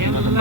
Amadu,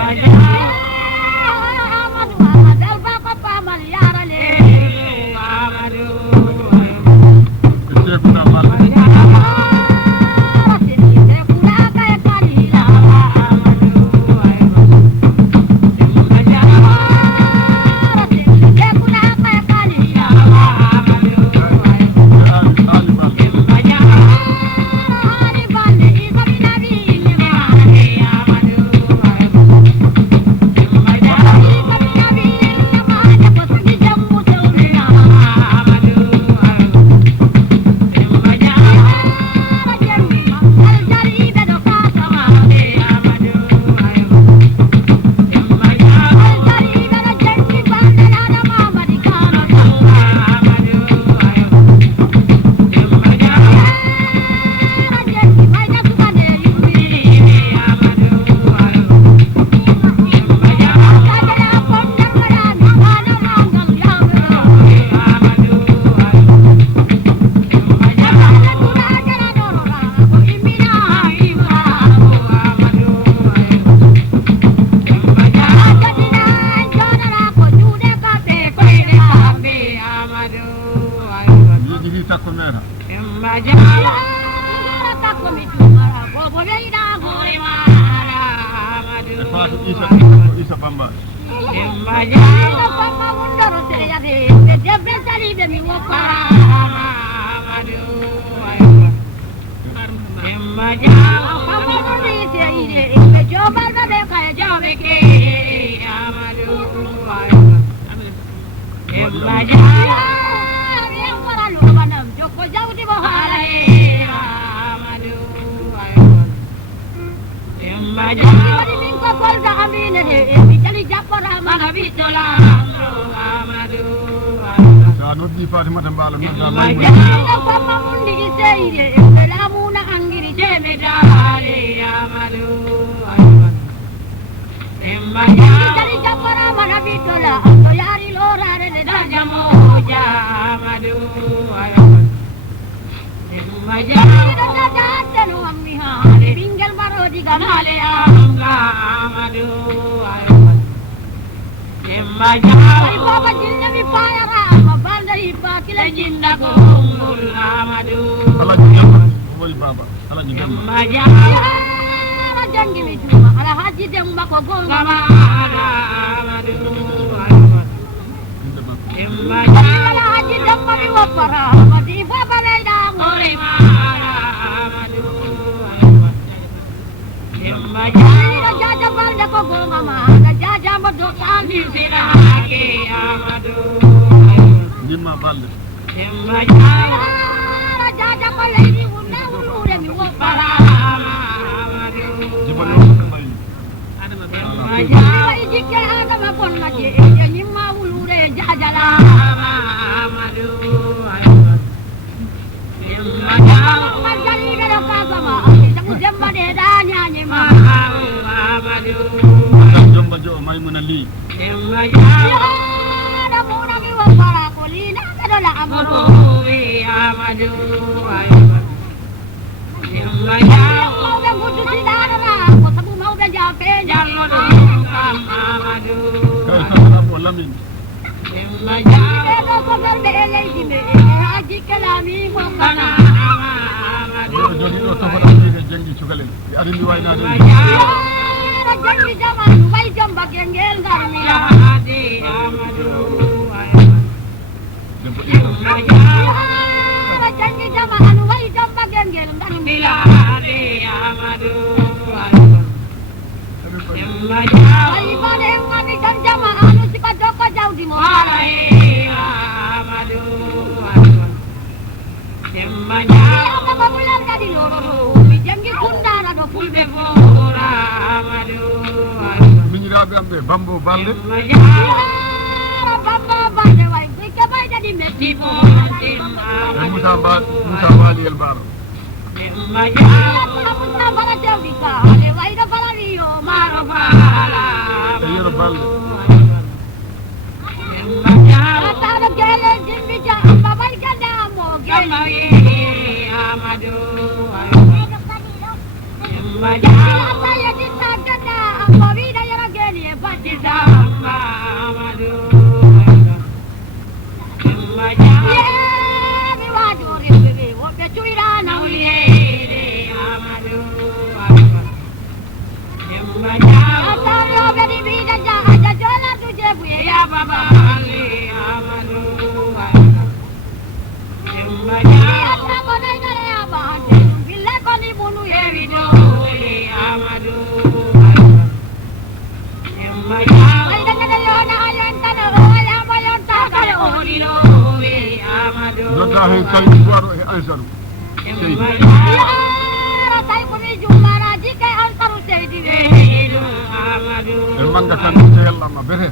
manga tan te yalla ma bete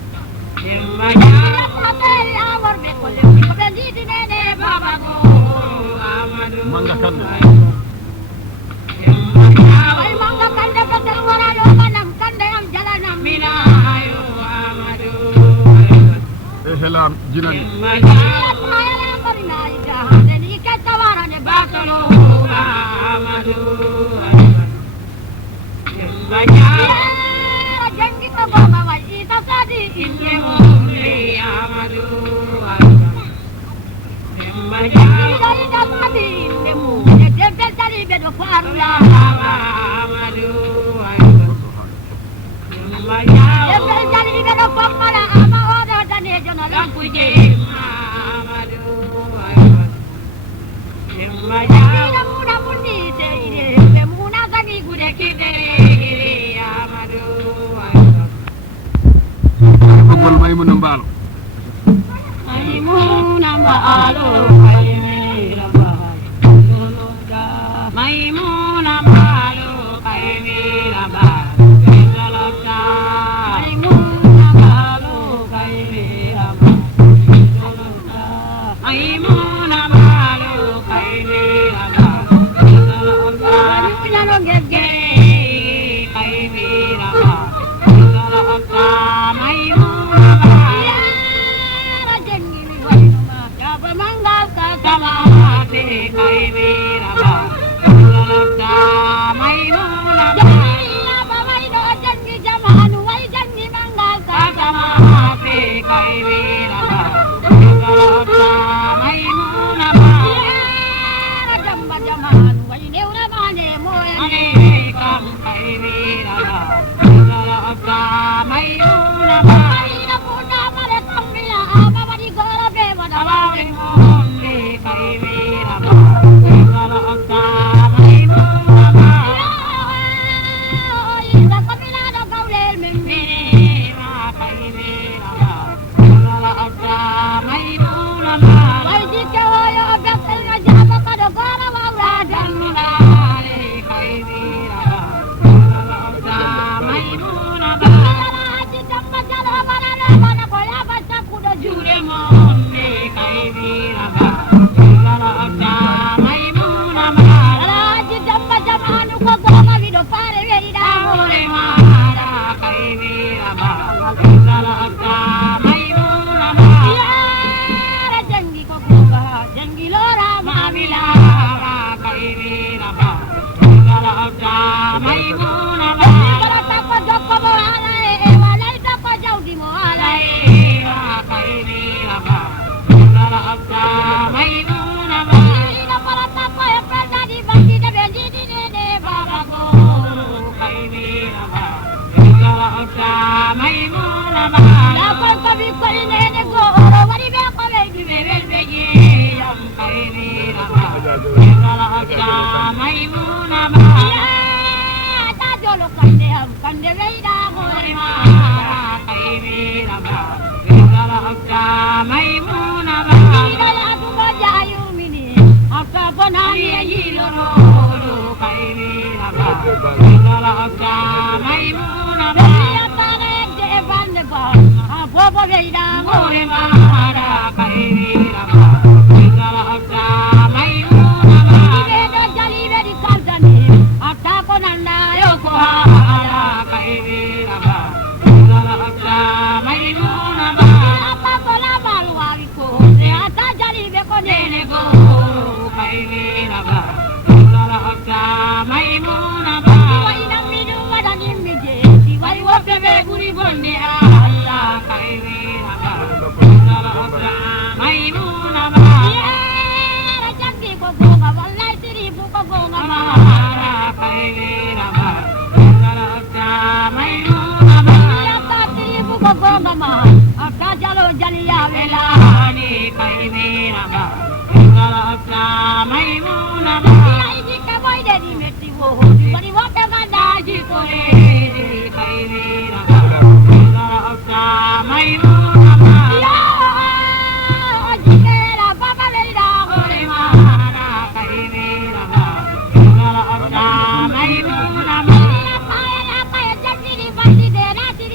manga kan ay manga kan de betel wara lo manam kan de am jalanam mina ayo amadu e helam jinani jangi ko baba wa ita sadi inne mo amadu dari da sadi inne mo de betali be do farula amadu de betali be do famala ama oda dane jona lampuje amadu maya muna mundi seire be muna gani gude kide amadu bol maymuna mbalo maymuna mbalo kaymira ba maymuna mbalo kaymira ba salata maymuna mbalo kaymira ba salata maymuna mbalo kaymira ba salata pilano gege kaymira ba salata maymuna Kamate kaimira ba, salata maynuna ba, ba mayno jangi jamanu wai jangi mangal kamate kaimira ba, salata maynuna ba, jamba jamanu wai neura mane moyane kam kaimira ba, salata maynuna ba, ina puna male kamila aba wadi gora be wada bawe kaimira ba salata maymuna ba ida kamila do gaulel membe ma kaimira ba salata maymuna ba wai dike hoyo abdal na jaba kado gara wawra danna kaimira ba salata maymuna ba ji damma jala bana bana boya basta kudo jure mo kaimira ba salata maymuna ba ji damma jamanu ko goma vido fare veida amore mara kaimira ba salata maymuna ba ya jangi ko goga jangi lora mamila kaimira ba salata maymuna ba salata ko jokko mo ala e wala ita ko jawdi mo ala e kaimira ba salata maymuna ba ina parata ko e prada di bandi de bendi di ne baba ko kaimira ba salata maymuna ba la ko kabi ko ne go oro wari be ko le di be be yam kaimira ba salata maymuna ba ta jolo kande veida more ma kaimira ba salata maymuna ba ina ya tu bajayu mini aka bonani yiloro kaimira ba salata maymuna ba ya tare de bande ba bobo veida more ma kaimira ba salata maymuna ba be do jali be di kantani ata konanda yoko kaimira ba salata maymuna ba apa bola balwa ko se ata jali be ko nene go kaimira ba salata maymuna ba wai na minu wada nimje wai wo be guri gonde alla kaimira ba salata maymuna ba ya jangi ko go ga wallahi tiri bu ko go ga ma kaimira ba salata maymuna ba ya ta tiri bu ko go ga ma ata jalo jali ya vela ni kaimira ba salata maymuna ba ai di ka boy de di metti wo bari wo ka ga ji ko e kaimira ba salata maymuna ba ya ji ke la baba veida gore ma kaimira ba salata maymuna ba la pa jangi di bandi de rati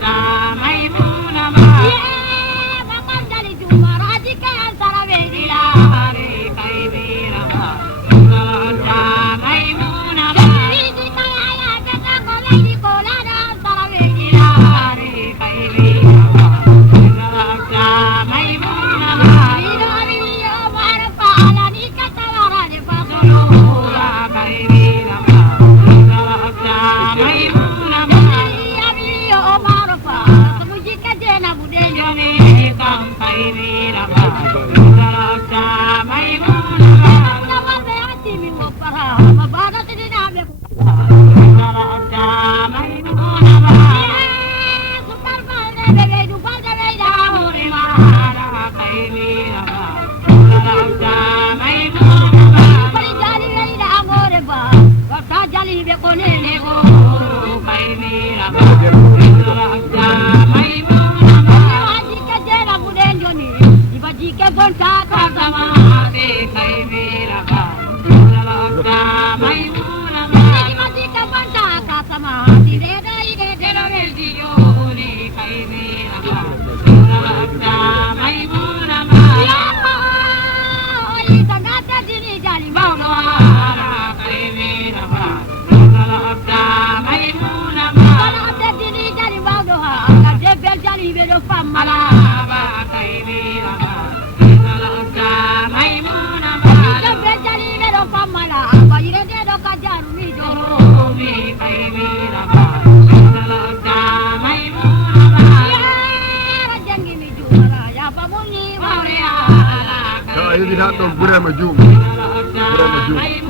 Bye. ɓeydaɗo ɗon Burema Dioum Burema Dioum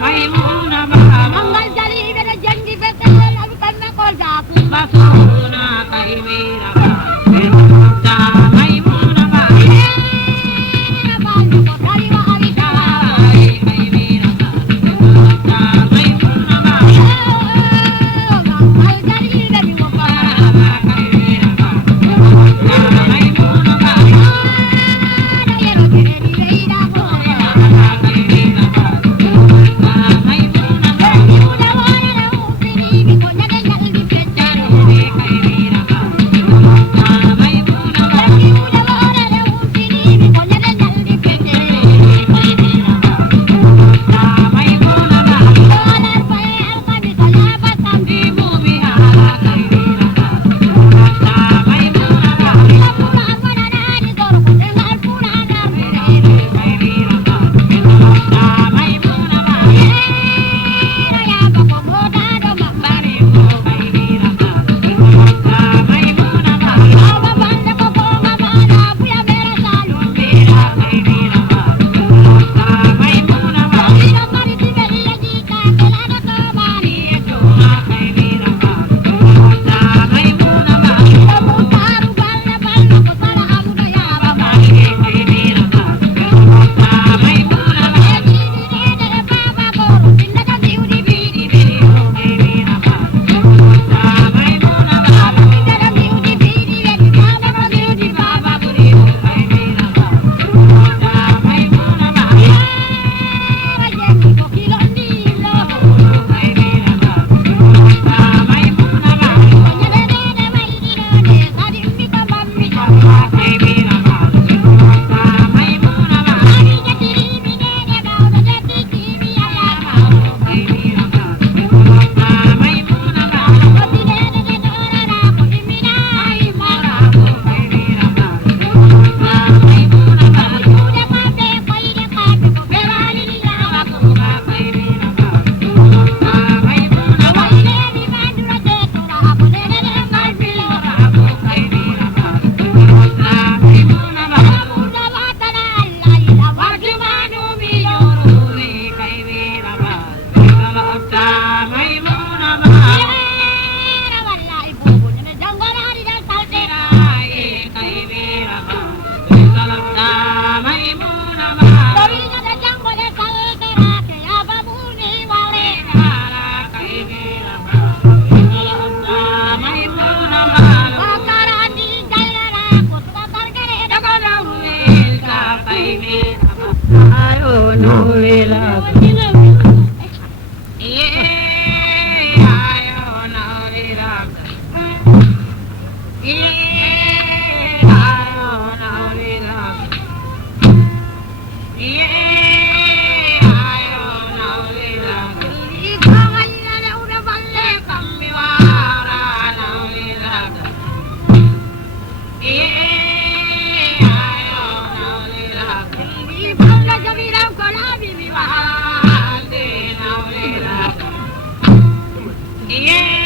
Maimuna Yeah.